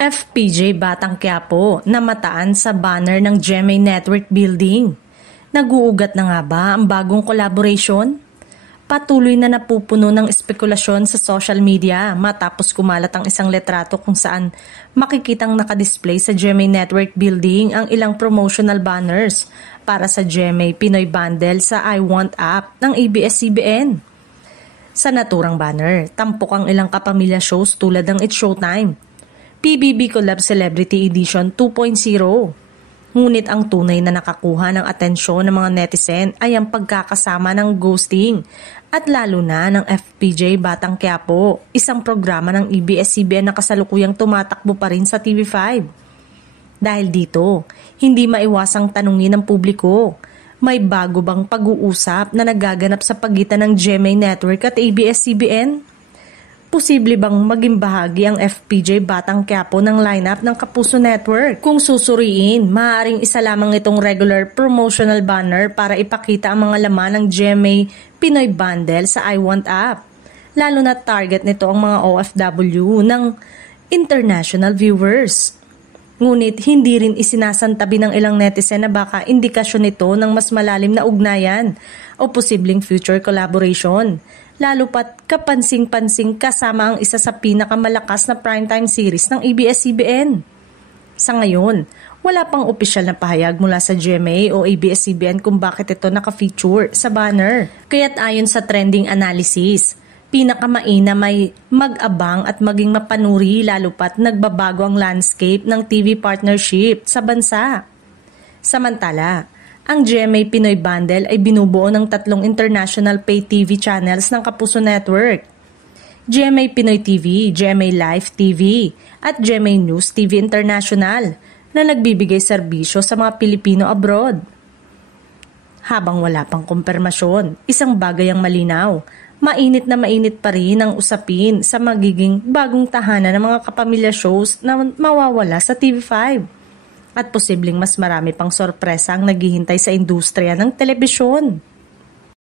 FPJ Batang Quiapo namataan sa banner ng GMA Network Building. Nag-uugat na nga ba ang bagong collaboration? Patuloy na napupuno ng espekulasyon sa social media matapos kumalat ang isang letrato kung saan makikitang nakadisplay sa GMA Network Building ang ilang promotional banners para sa GMA Pinoy Bundle sa I Want app ng ABS-CBN. Sa naturang banner, tampok ang ilang kapamilya shows tulad ng It's Showtime, PBB Collab Celebrity Edition 2.0. Ngunit ang tunay na nakakuha ng atensyon ng mga netizen ay ang pagkakasama ng ghosting at lalo na ng FPJ Batang Quiapo, isang programa ng ABS-CBN na kasalukuyang tumatakbo pa rin sa TV5. Dahil dito, hindi maiwasang tanungin ng publiko, may bago bang pag-uusap na nagaganap sa pagitan ng GMA Network at ABS-CBN? Posible bang maging bahagi ang FPJ Batang Quiapo ng lineup ng Kapuso Network? Kung susuriin, maaaring isa lamang itong regular promotional banner para ipakita ang mga laman ng GMA Pinoy Bundle sa I Want app. Lalo na target nito ang mga OFW ng international viewers. Ngunit hindi rin isinasantabi ng ilang netizen na baka indikasyon nito ng mas malalim na ugnayan o posibleng future collaboration. Lalo pat kapansing-pansing kasama ang isa sa pinakamalakas na primetime series ng ABS-CBN. Sa ngayon, wala pang opisyal na pahayag mula sa GMA o ABS-CBN kung bakit ito naka-feature sa banner. Kaya't ayon sa trending analysis, pinakamaina may mag-abang at maging mapanuri lalo pat nagbabago ang landscape ng TV partnership sa bansa. Samantala, ang GMA Pinoy Bundle ay binubuo ng 3 international pay TV channels ng Kapuso Network. GMA Pinoy TV, GMA Live TV at GMA News TV International na nagbibigay serbisyo sa mga Pilipino abroad. Habang wala pang kumpirmasyon, isang bagay ang malinaw. Mainit na mainit pa rin ang usapin sa magiging bagong tahanan ng mga kapamilya shows na mawawala sa TV5. At posibleng mas marami pang sorpresa ang naghihintay sa industriya ng telebisyon.